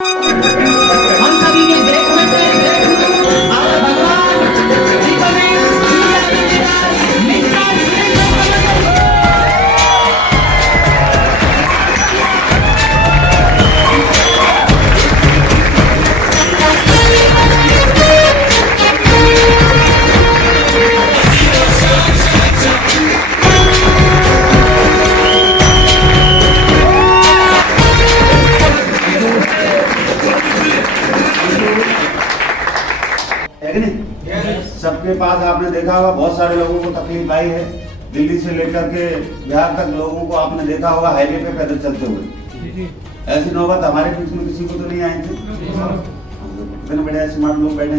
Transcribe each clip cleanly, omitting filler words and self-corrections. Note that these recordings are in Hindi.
हम सभी के देखने और भगवान जीवन में सबके पास आपने देखा होगा बहुत सारे लोगों को तकलीफ आई है। दिल्ली से लेकर के बिहार तक लोगों को आपने देखा होगा हाईवे पे पैदल चलते हुए। ऐसी नौबत हमारे बीच में किसी को तो नहीं आई थी। इतने बड़े स्मार्ट लोग बैठे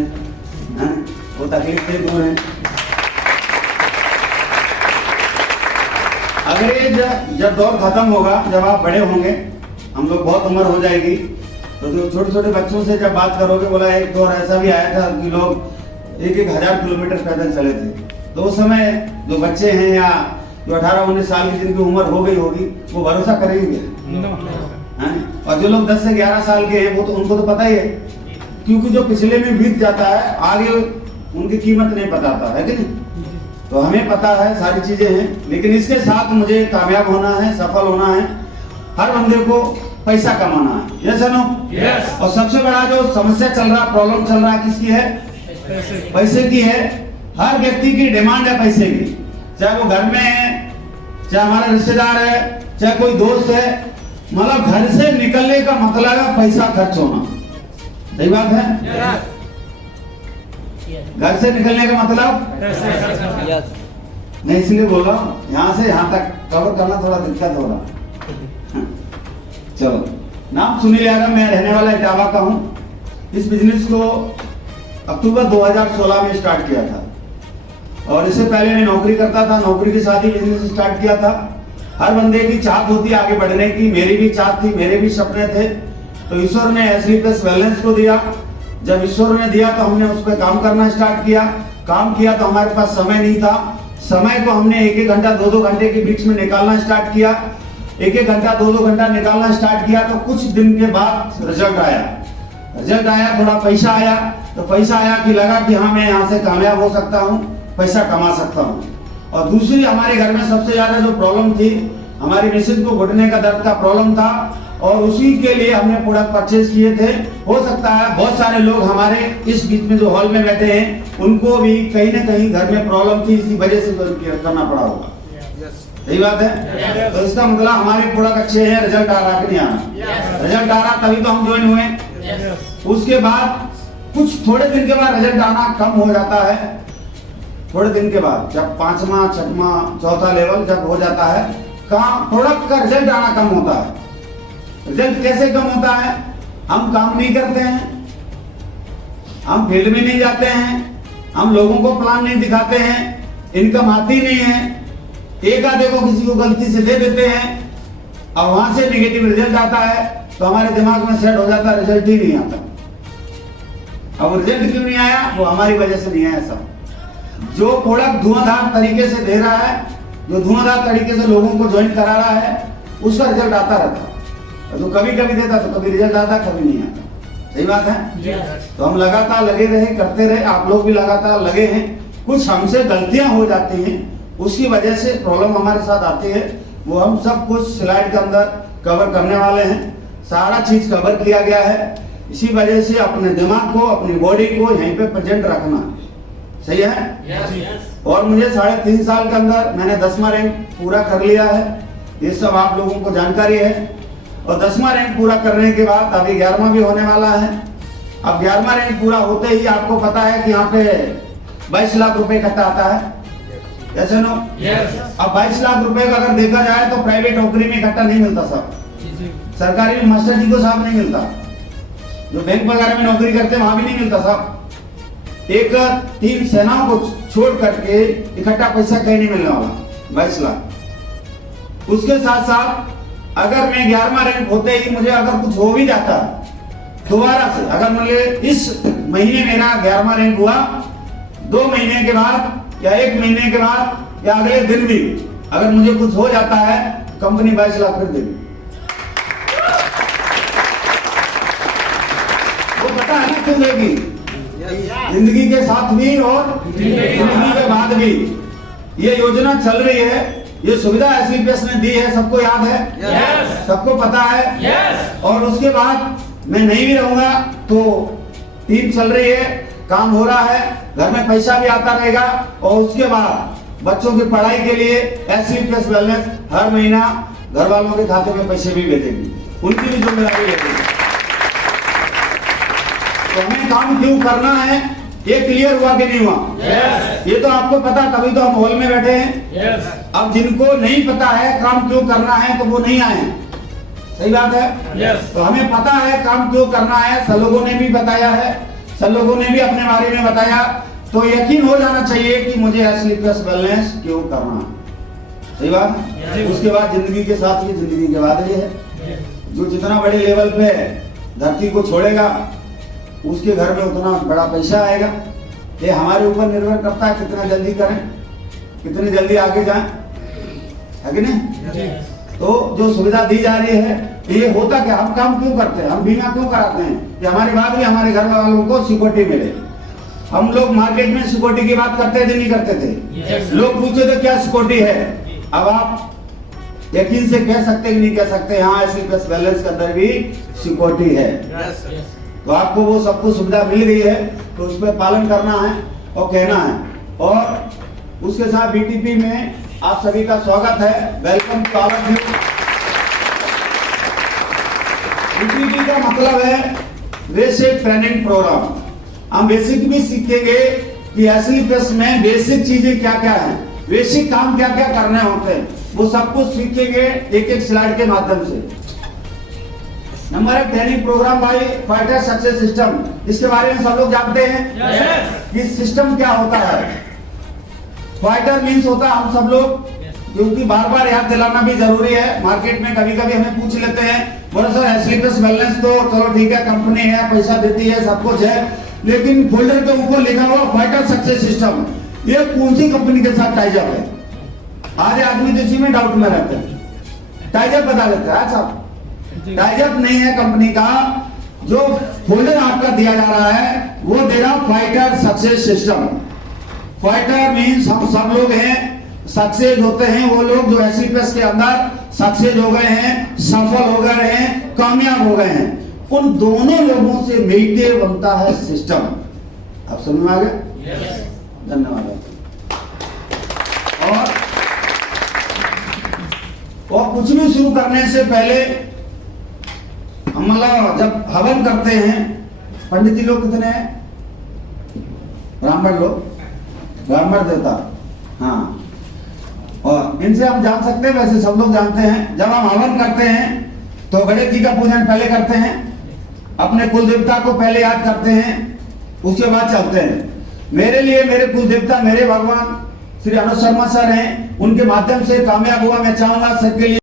हैं, वो तकलीफ से दूर है। अगर ये जब दौर खत्म होगा, जब आप बड़े होंगे, हम लोग बहुत उम्र हो जाएगी, तो जो छोटे छोटे बच्चों से जब बात करोगे, बोला एक दौर ऐसा भी आया था कि लोग 1000 किलोमीटर पैदल चले थे। तो उस समय जो बच्चे हैं या जो 18-19 साल की जिनकी उम्र हो गई होगी, वो भरोसा करेंगे। और जो लोग 10 से 11 साल के हैं, वो तो उनको तो पता ही है, क्योंकि जो पिछले में बीत जाता है आगे उनकी कीमत नहीं पता था, है कि नहीं? तो हमें पता है सारी चीजें हैं, लेकिन इसके साथ मुझे कामयाब होना है, सफल होना है। हर बंदे को पैसा कमाना है, यस नो? यस। और सबसे बड़ा जो समस्या चल रहा, प्रॉब्लम चल रहा, किसकी है? पैसे की है। हर व्यक्ति की डिमांड है पैसे की, चाहे वो घर में है, चाहे हमारा रिश्तेदार है, चाहे कोई दोस्त है। मतलब घर से निकलने का मतलब है पैसा खर्च होना। सही बात है? घर से निकलने का मतलब मैं इसलिए बोल रहा हूँ, यहाँ से यहाँ तक कवर करना थोड़ा दिक्कत हो रहा। चलो, नाम सुनील यादव, मैं रहने वाला इटावा का हूँ। इस बिजनेस को अक्टूबर 2016 में स्टार्ट किया था, और इससे पहले मैं नौकरी करता था। नौकरी के साथ ही बिजनेस स्टार्ट किया था। हर बंदे की चाहत होती है आगे बढ़ने की, मेरी भी चाहत थी, मेरे भी सपने थे। तो ईश्वर ने एसलीपीएस वेलनेस को दिया। जब ईश्वर ने दिया तो हमने उस पर काम करना स्टार्ट किया। काम किया तो हमारे पास समय नहीं था। समय को हमने 1-1 घंटा 2-2 घंटे के बीच में निकालना स्टार्ट किया। 1-1 घंटा 2-2 घंटा निकालना स्टार्ट किया तो कुछ दिन के बाद रिजल्ट आया, थोड़ा पैसा आया। तो पैसा आया कि लगा कि हाँ, मैं यहाँ से कामयाब हो सकता हूँ, पैसा कमा सकता हूँ। और दूसरी, हमारे घर में सबसे ज्यादा जो प्रॉब्लम थी, हमारी मिसेज को घुटने का दर्द का प्रॉब्लम था, और उसी के लिए हमने प्रोडक्ट परचेज किए थे। हो सकता है बहुत सारे लोग हमारे इस बीच में जो हॉल में बैठे हैं, उनको भी कहीं ना कहीं घर में प्रॉब्लम थी, इसी वजह से करना पड़ा होगा। सही बात है? तो इसका मतलब हमारे प्रोडक्ट अच्छे हैं, रिजल्ट आ रहा कि नहीं आ रहा? रिजल्ट आ रहा तभी तो हम ज्वाइन हुए। उसके बाद कुछ थोड़े दिन के बाद रिजल्ट आना कम हो जाता है। थोड़े दिन के बाद जब 5वां, 6वां, 4था लेवल जब हो जाता है, कहाँ प्रोडक्ट का रिजल्ट आना कम होता है। रिजल्ट कैसे कम होता है? हम काम नहीं करते हैं, हम फील्ड में नहीं जाते हैं, हम लोगों को प्लान नहीं दिखाते हैं, इनकम आती नहीं है। एक आधे को किसी को गलती से दे देते हैं, और वहां से नेगेटिव रिजल्ट आता है, तो हमारे दिमाग में सेट हो जाता है रिजल्ट ही नहीं आता। अब रिजल्ट क्यों नहीं आया? वो हमारी वजह से नहीं आया। सब जो प्रोडक्ट धुआंधार तरीके से दे रहा है, जो धुआंधार तरीके से लोगों को ज्वाइन करा रहा है, उसका रिजल्ट आता रहता है। जो कभी कभी देता तो कभी रिजल्ट आता, कभी नहीं आता। सही बात है? तो हम लगातार लगे रहे, करते रहे, आप लोग भी लगातार लगे हैं। कुछ हमसे गलतियां हो जाती हैं, उसकी वजह से प्रॉब्लम हमारे साथ आती है। वो हम सब कुछ स्लाइड के अंदर कवर करने वाले हैं। सारा चीज कवर किया गया है। इसी वजह से अपने दिमाग को, अपनी बॉडी को यहीं पे प्रेजेंट रखना। सही है? और मुझे 3.5 साल के अंदर मैंने 10वां रैंक पूरा कर लिया है। ये सब आप लोगों को जानकारी है। और 10वां रैंक पूरा करने के बाद अभी 11वां भी होने वाला है। अब 11वां रैंक पूरा होते ही आपको पता है कि यहाँ पे 22 लाख रुपए इकट्ठा आता है, ऐसे नो? अब 22 लाख रुपए का अगर देखा जाए तो प्राइवेट नौकरी में इकट्ठा नहीं मिलता साहब, सरकारी में मास्टर जी को साहब नहीं मिलता, जो बैंक वगैरह में नौकरी करते हैं वहां भी नहीं मिलता साहब। एक 3 सेनाओं को छोड़ करके इकट्ठा पैसा कहीं नहीं मिलने वाला, 22 लाख। उसके साथ साथ अगर मैं 11वां रैंक होते ही मुझे अगर कुछ हो भी जाता दोबारा से, अगर मुझे इस महीने मेरा 11वां रैंक हुआ, 2 महीने के बाद या 1 महीने के बाद या अगले दिन भी अगर मुझे कुछ हो जाता है, कंपनी 22 लाख फिर देगी। पता है ना क्यों देगी? जिंदगी के साथ भी और जिंदगी के बाद भी ये योजना चल रही है। ये सुविधा एसलीपीएस ने दी है, सबको याद है? सबको पता है? और उसके बाद मैं नहीं भी रहूंगा तो टीम चल रही है, काम हो रहा है, घर में पैसा भी आता रहेगा। और उसके बाद बच्चों की पढ़ाई के लिए एसलीपीएस वेलनेस हर महीना घर वालों के खाते में पैसे भी भेजेगी, उनकी भी जिम्मेदारी लेगी। तो हमें काम क्यों करना है ये क्लियर हुआ कि नहीं हुआ? ये तो आपको पता, तभी तो हम हॉल में बैठे हैं। अब जिनको नहीं पता है काम क्यों करना है तो वो नहीं आए। सही बात है? तो हमें पता है काम क्यों करना है, सब लोगों ने भी बताया है, सब लोगों ने भी अपने बारे में बताया, तो यकीन हो जाना चाहिए कि मुझे एसलीपीएस वेलनेस क्यों करना है। सही बात है? उसके बाद जिंदगी के साथ ही जिंदगी के बाद ये है, जो जितना बड़े लेवल पे धरती को छोड़ेगा उसके घर में उतना बड़ा पैसा आएगा। ये हमारे ऊपर निर्भर करता है कितना जल्दी करें, कितनी जल्दी आगे जाएं, है कि नहीं? तो जो सुविधा दी जा रही है ये होता क्या, हम काम क्यों करते हैं, हम बीमा क्यों कराते हैं कि हमारे बाद भी हमारे घर वालों को सिक्योरिटी मिले। हम लोग मार्केट में सिक्योरिटी की बात करते थे, नहीं करते थे? लोग पूछते थे क्या सिक्योरिटी है। अब आप यकीन से कह सकते कि नहीं कह सकते, हाँ एसलीपीएस वेलनेस के अंदर भी सिक्योरिटी है। तो आपको वो सब कुछ सुविधा मिल गई है तो उस पर पालन करना है और कहना है। और उसके साथ बीटीपी में आप सभी का स्वागत है, welcome to all of you. BTP का मतलब है बेसिक ट्रेनिंग प्रोग्राम। हम बेसिक भी सीखेंगे कि एसलीपीएस में बेसिक चीजें क्या क्या है, बेसिक काम क्या क्या करने होते हैं, वो सब कुछ सीखेंगे एक एक स्लाइड के माध्यम से। Number 1 training program by fighter success system, इसके बारे में सब लोग जानते हैं कि सिस्टम क्या होता है। फाइटर मींस होता है हम सब लोग, क्योंकि बार बार याद दिलाना भी जरूरी है। मार्केट में कभी कभी हमें पूछ लेते हैं, बोले सर एसलीपीएस वेलनेस तो चलो ठीक है, कंपनी है, पैसा देती है, सब कुछ है, लेकिन फोल्डर के ऊपर लिखा हुआ फाइटर सक्सेस सिस्टम, ये कौन सी कंपनी के साथ टाइजअप है? आज आदमी तो इसी में डाउट में रहते हैं, टाइजअप बता लेते हैं। अच्छा, टाइजअप नहीं है कंपनी का, जो फोल्डर आपका दिया जा रहा है वो दे रहा fighter success system. Fighter means हम सब लोग हैं, सक्सेस होते हैं वो लोग जो एसलीपीएस के अंदर सक्सेस हो गए हैं, सफल हो गए हैं, कामयाब हो गए हैं। उन दोनों लोगों से मिलके बनता है सिस्टम। आप समझ में आ गए? धन्यवाद। और कुछ भी शुरू करने से पहले हम मतलब जब हवन करते हैं, पंडित जी लोग कितने हैं? ब्राह्मण लोग, ब्राह्मण देवता, हाँ, और इनसे हम जान सकते हैं, वैसे सब लोग जानते हैं। जब हम हवन करते हैं तो गणेश जी का पूजन पहले करते हैं, अपने कुल देवता को पहले याद करते हैं, उसके बाद चलते हैं। मेरे लिए मेरे कुल देवता मेरे भगवान श्री अनुज शर्मा सर हैं, उनके माध्यम से कामयाब हुआ। मैं चाहूंगा सबके लिए